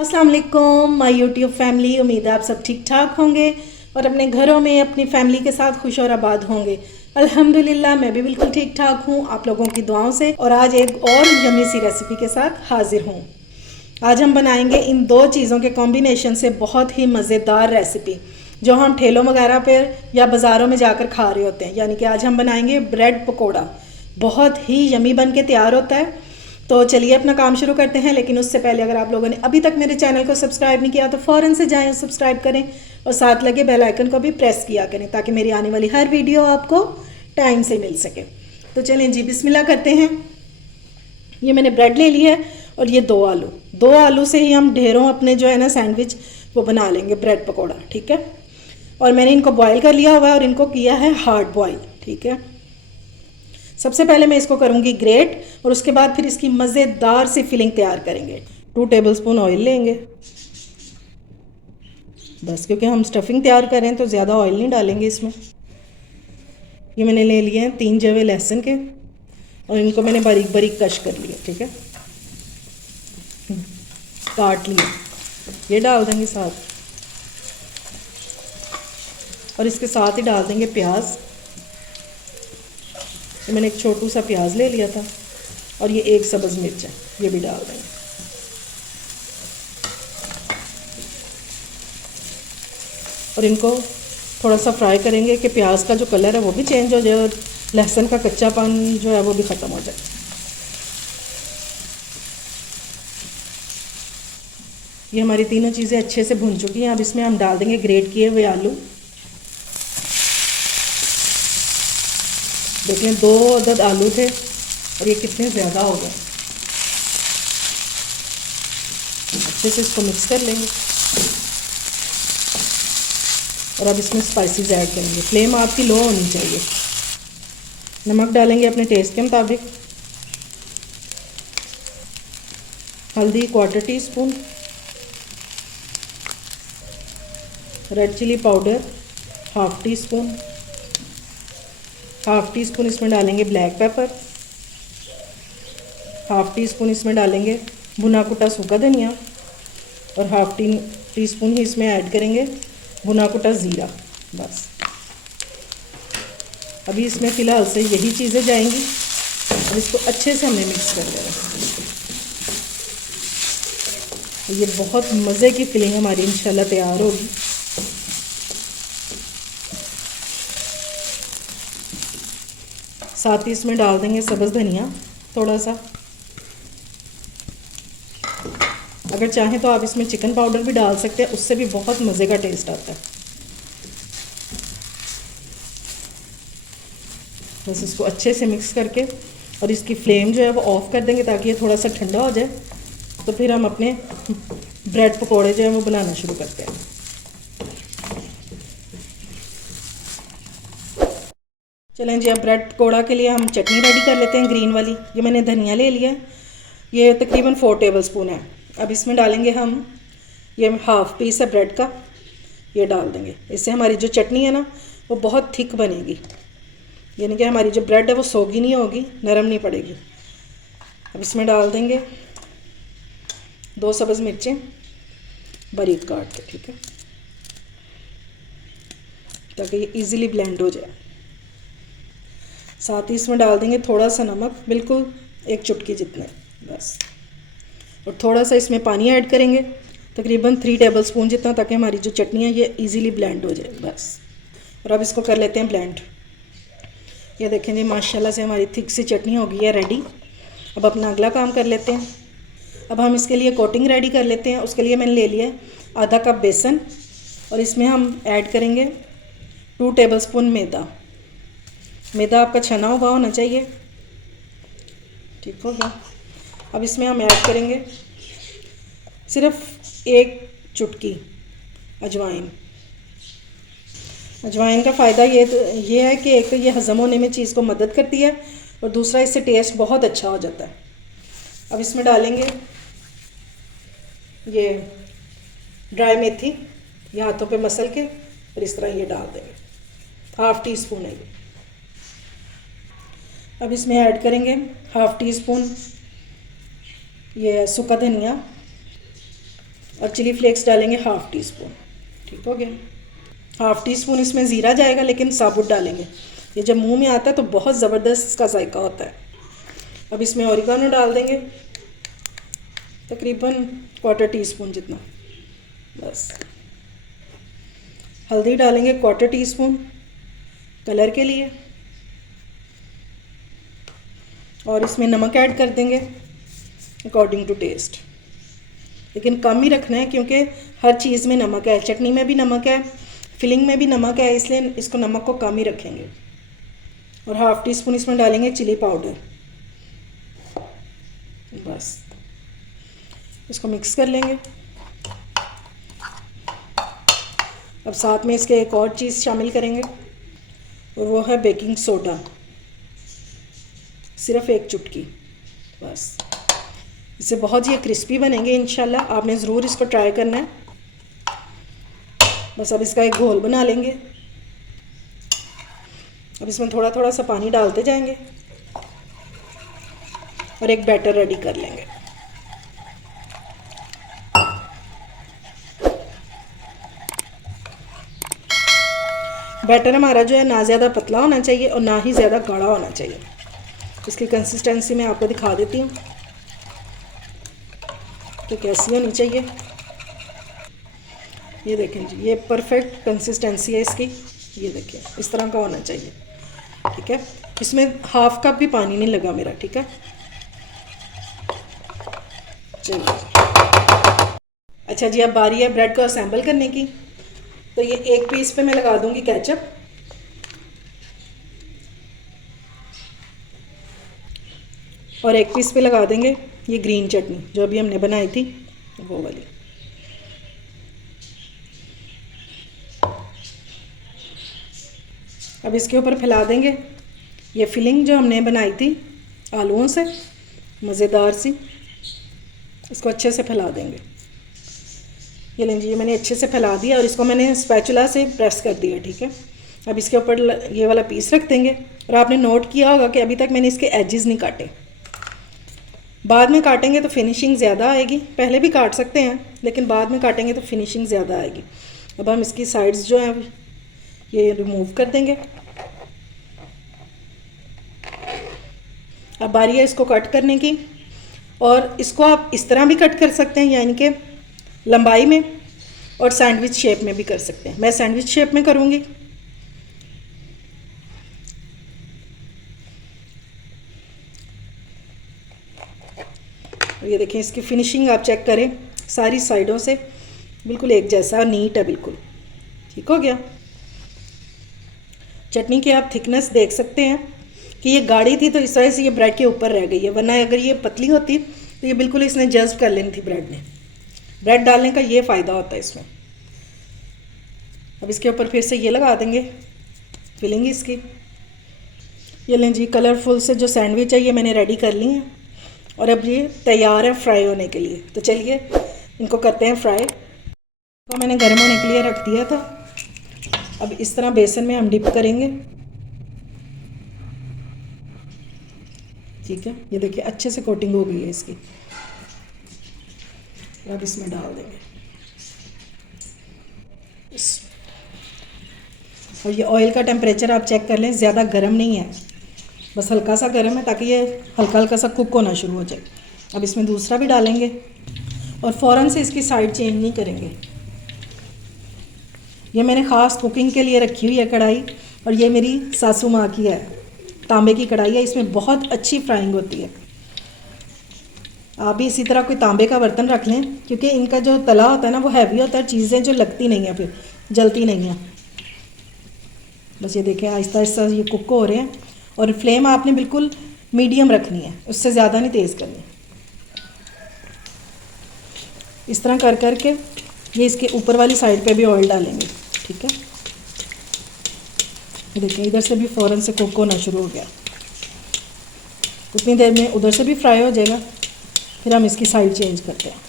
अस्सलाम वालेकुम my YouTube family. उम्मीद है आप सब ठीक ठाक होंगे और अपने घरों में अपनी फैमिली के साथ खुश और आबाद होंगे। अल्हम्दुलिल्लाह मैं भी बिल्कुल ठीक ठाक हूँ आप लोगों की दुआओं से। और आज एक और यम्मी सी रेसिपी के साथ हाजिर हूँ। आज हम बनाएंगे इन दो चीज़ों के कॉम्बिनेशन से बहुत ही मज़ेदार रेसिपी जो हम ठेलों वगैरह पर या बाज़ारों में जाकर खा रहे होते हैं। यानी कि आज हम बनाएंगे ब्रेड पकौड़ा। बहुत ही यमी बन के तैयार होता है। तो चलिए अपना काम शुरू करते हैं। लेकिन उससे पहले अगर आप लोगों ने अभी तक मेरे चैनल को सब्सक्राइब नहीं किया तो फ़ौरन से जाएं, सब्सक्राइब करें और साथ लगे बेल आइकन को भी प्रेस किया करें ताकि मेरी आने वाली हर वीडियो आपको टाइम से मिल सके। तो चलें जी, बिस्मिल्लाह करते हैं। ये मैंने ब्रेड ले ली है और ये दो आलू से ही हम ढेरों अपने जो है ना सैंडविच वो बना लेंगे, ब्रेड पकौड़ा। ठीक है। और मैंने इनको बॉयल कर लिया हुआ है और इनको किया है हार्ड बॉयल। ठीक है। सबसे पहले मैं इसको करूंगी ग्रेट और उसके बाद फिर इसकी मज़ेदार सी फिलिंग तैयार करेंगे। 2 टेबलस्पून ऑयल लेंगे बस, क्योंकि हम स्टफिंग तैयार कर रहे हैं तो ज़्यादा ऑयल नहीं डालेंगे इसमें। ये मैंने ले लिए हैं 3 जवे लहसुन के और इनको मैंने बारीक बारीक कश कर लिया। ठीक है, काट लिया। ये डाल देंगे साथ और इसके साथ ही डाल देंगे प्याज। तो मैंने एक छोटू सा प्याज ले लिया था और ये 1 सब्ज़ मिर्च है, ये भी डाल देंगे। और इनको थोड़ा सा फ्राई करेंगे कि प्याज का जो कलर है वो भी चेंज हो जाए और लहसुन का कच्चापन जो है वो भी ख़त्म हो जाए। ये हमारी तीनों चीज़ें अच्छे से भुन चुकी हैं। अब इसमें हम डाल देंगे ग्रेट किए हुए आलू। देख लें 2 अदद आलू थे और ये कितने ज़्यादा हो गए। अच्छे से इसको मिक्स कर लेंगे और अब इसमें स्पाइसेस ऐड करेंगे। फ्लेम आपकी लो होनी चाहिए। नमक डालेंगे अपने टेस्ट के मुताबिक। हल्दी 1/4 teaspoon, red chilli powder 1/2 teaspoon, 1/2 teaspoon इसमें डालेंगे ब्लैक पेपर, 1/2 टीस्पून इसमें डालेंगे भुना कुटा सूखा धनिया और 1/2 टीस्पून ही इसमें ऐड करेंगे भुना कुटा ज़ीरा। बस अभी इसमें फ़िलहाल से यही चीज़ें जाएंगी और इसको अच्छे से हमने मिक्स कर देना। ये बहुत मज़े की फिलिंग हमारी इंशाल्लाह तैयार होगी। साथ ही इसमें डाल देंगे सब्ज़ धनिया थोड़ा सा। अगर चाहें तो आप इसमें चिकन पाउडर भी डाल सकते हैं, उससे भी बहुत मज़े का टेस्ट आता है। बस इसको अच्छे से मिक्स करके और इसकी फ्लेम जो है वो ऑफ़ कर देंगे ताकि ये थोड़ा सा ठंडा हो जाए। तो फिर हम अपने ब्रेड पकोड़े जो है वो बनाना शुरू करते हैं। चलें जी, अब ब्रेड पकोड़ा के लिए हम चटनी रेडी कर लेते हैं ग्रीन वाली। ये मैंने धनिया ले लिया है, ये तकरीबन 4 टेबलस्पून है। अब इसमें डालेंगे हम ये 1/2 पीस है ब्रेड का, ये डाल देंगे। इससे हमारी जो चटनी है ना वो बहुत थिक बनेगी, यानी कि हमारी जो ब्रेड है वो सोगी नहीं होगी, नरम नहीं पड़ेगी। अब इसमें डाल देंगे 2 सब्ज़ मिर्चें बारीक काट के। ठीक है, ताकि ये इजीली ब्लेंड हो जाए। साथ ही इसमें डाल देंगे थोड़ा सा नमक, बिल्कुल 1 चुटकी जितने बस। और थोड़ा सा इसमें पानी ऐड करेंगे, तकरीबन 3 टेबलस्पून जितना, ताकि हमारी जो चटनी है ये इजीली ब्लेंड हो जाए। बस और अब इसको कर लेते हैं ब्लेंड। ये देखें जी, माशाल्लाह से हमारी थिक सी चटनी हो गई है रेडी। अब अपना अगला काम कर लेते हैं। अब हम इसके लिए कोटिंग रेडी कर लेते हैं। उसके लिए मैंने ले लिया है आधा कप बेसन और इसमें हम ऐड करेंगे 2 टेबलस्पून मैदा। मैदा आपका छना हुआ होना चाहिए। ठीक हो गया। अब इसमें हम ऐड करेंगे सिर्फ 1 चुटकी अजवाइन। अजवाइन का फ़ायदा ये है कि एक तो ये हज़म होने में चीज़ को मदद करती है और दूसरा इससे टेस्ट बहुत अच्छा हो जाता है। अब इसमें डालेंगे ये ड्राई मेथी, ये हाथों पे मसल के और इस तरह ये डाल देंगे। 1/2 टीस्पून है ये। अब इसमें ऐड करेंगे 1/2 टीस्पून ये सूखा धनिया और चिली फ्लेक्स डालेंगे 1/2 टीस्पून। ठीक हो गया। 1/2 टीस्पून इसमें ज़ीरा जाएगा, लेकिन साबुत डालेंगे। ये जब मुंह में आता है तो बहुत ज़बरदस्त इसका जायका होता है। अब इसमें ऑरिगानो डाल देंगे, तकरीबन 1/4 टीस्पून जितना, बस। हल्दी डालेंगे 1/4 टीस्पून कलर के लिए, और इसमें नमक ऐड कर देंगे अकॉर्डिंग टू टेस्ट, लेकिन कम ही रखना है क्योंकि हर चीज़ में नमक है। चटनी में भी नमक है, फिलिंग में भी नमक है, इसलिए इसको नमक को कम ही रखेंगे। और 1/2 टीस्पून इसमें डालेंगे चिली पाउडर, बस। इसको मिक्स कर लेंगे। अब साथ में इसके एक और चीज़ शामिल करेंगे, और वो है बेकिंग सोडा, सिर्फ 1 चुटकी, बस। इससे बहुत ही क्रिस्पी बनेंगे इंशाल्लाह। आपने ज़रूर इसको ट्राई करना है। बस अब इसका एक घोल बना लेंगे। अब इसमें थोड़ा थोड़ा सा पानी डालते जाएंगे और एक बैटर रेडी कर लेंगे। बैटर हमारा जो है ना ज़्यादा पतला होना चाहिए और ना ही ज़्यादा गाढ़ा होना चाहिए। इसकी कंसिस्टेंसी मैं आपको दिखा देती हूँ कि कैसी होनी चाहिए। ये देखें जी, ये परफेक्ट कंसिस्टेंसी है इसकी। ये देखिए इस तरह का होना चाहिए। ठीक है, इसमें 1/2 कप भी पानी नहीं लगा मेरा। ठीक है, चलिए। अच्छा जी, अब बारी है ब्रेड को असेंबल करने की। तो ये एक पीस पे मैं लगा दूंगी केचप, और एक पीस पे लगा देंगे ये ग्रीन चटनी जो अभी हमने बनाई थी, वो वाली। अब इसके ऊपर फैला देंगे ये फिलिंग जो हमने बनाई थी आलूओं से, मज़ेदार सी। इसको अच्छे से फैला देंगे। ये लें जी, ये मैंने अच्छे से फैला दिया और इसको मैंने स्पैचुला से प्रेस कर दिया। ठीक है, अब इसके ऊपर ये वाला पीस रख देंगे। और आपने नोट किया होगा कि अभी तक मैंने इसके एजेस नहीं काटे। बाद में काटेंगे तो फिनिशिंग ज़्यादा आएगी। पहले भी काट सकते हैं, लेकिन बाद में काटेंगे तो फिनिशिंग ज़्यादा आएगी। अब हम इसकी साइड्स जो हैं ये रिमूव कर देंगे। अब बारी है इसको कट करने की, और इसको आप इस तरह भी कट कर सकते हैं, यानी कि लंबाई में, और सैंडविच शेप में भी कर सकते हैं। मैं सैंडविच शेप में करूँगी। ये देखें, इसकी फिनिशिंग आप चेक करें, सारी साइडों से बिल्कुल एक जैसा नीट है, बिल्कुल ठीक हो गया। चटनी की आप थिकनेस देख सकते हैं कि ये गाढ़ी थी तो इस तरह से ये ब्रेड के ऊपर रह गई है, वरना अगर ये पतली होती तो ये बिल्कुल इसने जज्ब कर लेनी थी ब्रेड ने। ब्रेड डालने का ये फ़ायदा होता है इसमें। अब इसके ऊपर फिर से ये लगा देंगे फिलिंग इसकी। ये लें जी, कलरफुल से जो सैंडविच है ये मैंने रेडी कर ली है, और अब ये तैयार है फ्राई होने के लिए। तो चलिए इनको करते हैं फ्राई। तो मैंने गर्म होने के लिए रख दिया था। अब इस तरह बेसन में हम डिप करेंगे। ठीक है, ये देखिए अच्छे से कोटिंग हो गई है इसकी। अब इसमें डाल देंगे और ये ऑयल का टेम्परेचर आप चेक कर लें, ज़्यादा गर्म नहीं है, बस हल्का सा गर्म है, ताकि ये हल्का हल्का सा कुक होना शुरू हो जाए। अब इसमें दूसरा भी डालेंगे और फ़ौरन से इसकी साइड चेंज नहीं करेंगे। ये मैंने ख़ास कुकिंग के लिए रखी हुई है कढ़ाई, और ये मेरी सासू माँ की है, तांबे की कढ़ाई है। इसमें बहुत अच्छी फ्राइंग होती है। आप भी इसी तरह कोई तांबे का बर्तन रख लें, क्योंकि इनका जो तला होता है ना वो हैवी होता है, चीज़ें जो लगती नहीं है, फिर जलती नहीं है। बस ये देखें आहिस्ता आहिस्ता ये कुक हो रहे हैं, और फ्लेम आपने बिल्कुल मीडियम रखनी है, उससे ज़्यादा नहीं तेज़ करनी। इस तरह कर कर के ये इसके ऊपर वाली साइड पे भी ऑयल डालेंगे। ठीक है, देखिए इधर से भी फ़ौरन से कुक होना शुरू हो गया। उतनी देर में उधर से भी फ्राई हो जाएगा, फिर हम इसकी साइड चेंज करते हैं।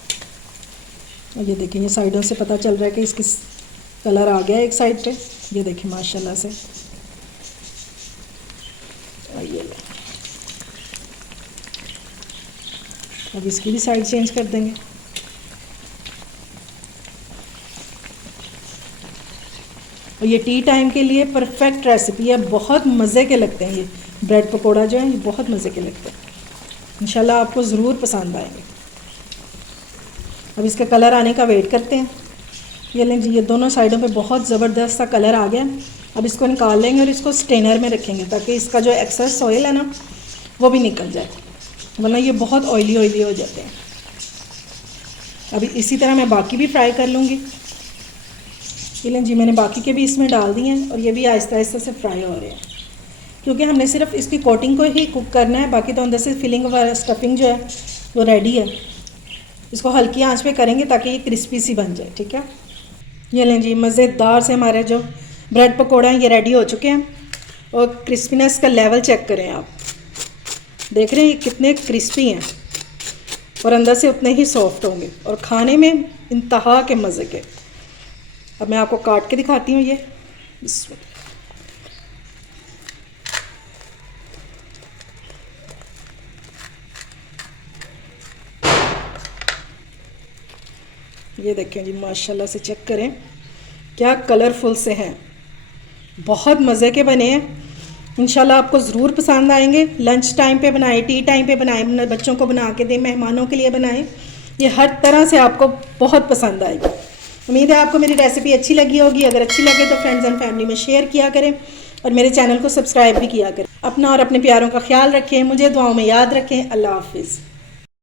और ये देखिए, ये साइडों से पता चल रहा है कि इसकी कलर आ गया एक साइड पे। ये देखिए माशाल्लाह से। और ये ले, अब इसकी भी साइड चेंज कर देंगे। और ये टी टाइम के लिए परफेक्ट रेसिपी है। बहुत मज़े के लगते हैं ये ब्रेड पकोड़ा जो है, ये बहुत मज़े के लगते हैं। इंशाल्लाह आपको ज़रूर पसंद आएंगे। अब इसका कलर आने का वेट करते हैं। ये लें जी, ये दोनों साइडों पे बहुत ज़बरदस्त सा कलर आ गया। अब इसको निकाल लेंगे और इसको स्ट्रेनर में रखेंगे ताकि इसका जो एक्सेस ऑयल है ना वो भी निकल जाए, वरना ये बहुत ऑयली हो जाते हैं। अभी इसी तरह मैं बाकी भी फ्राई कर लूँगी। ये लें जी, मैंने बाकी के भी इसमें डाल दिए हैं और ये भी आहिस्ता आहिस्ता से फ्राई हो रहे हैं, क्योंकि हमने सिर्फ इसकी कोटिंग को ही कुक करना है। बाकी तो अंदर से फिलिंग व स्टफिंग जो है वो रेडी है। इसको हल्की आंच पे करेंगे ताकि ये क्रिस्पी सी बन जाए, ठीक है। ये लें जी, मज़ेदार से हमारे जो ब्रेड पकौड़ा हैं ये रेडी हो चुके हैं। और क्रिस्पीनेस का लेवल चेक करें आप, देख रहे हैं ये कितने क्रिस्पी हैं और अंदर से उतने ही सॉफ्ट होंगे और खाने में इंतहा के मज़े के। अब मैं आपको काट के दिखाती हूँ। ये ये देखें जी, माशाल्लाह से चेक करें क्या कलरफुल से हैं, बहुत मज़े के बने हैं। इंशाल्लाह आपको ज़रूर पसंद आएंगे। लंच टाइम पे बनाएं, टी टाइम पे बनाएं, बच्चों को बना के दें, मेहमानों के लिए बनाएं। ये हर तरह से आपको बहुत पसंद आएगी। उम्मीद है आपको मेरी रेसिपी अच्छी लगी होगी। अगर अच्छी लगे तो फ्रेंड्स एंड फैमिली में शेयर किया करें और मेरे चैनल को सब्सक्राइब भी किया करें। अपना और अपने प्यारों का ख्याल रखें, मुझे दुआओं में याद रखें। अल्लाह हाफिज़।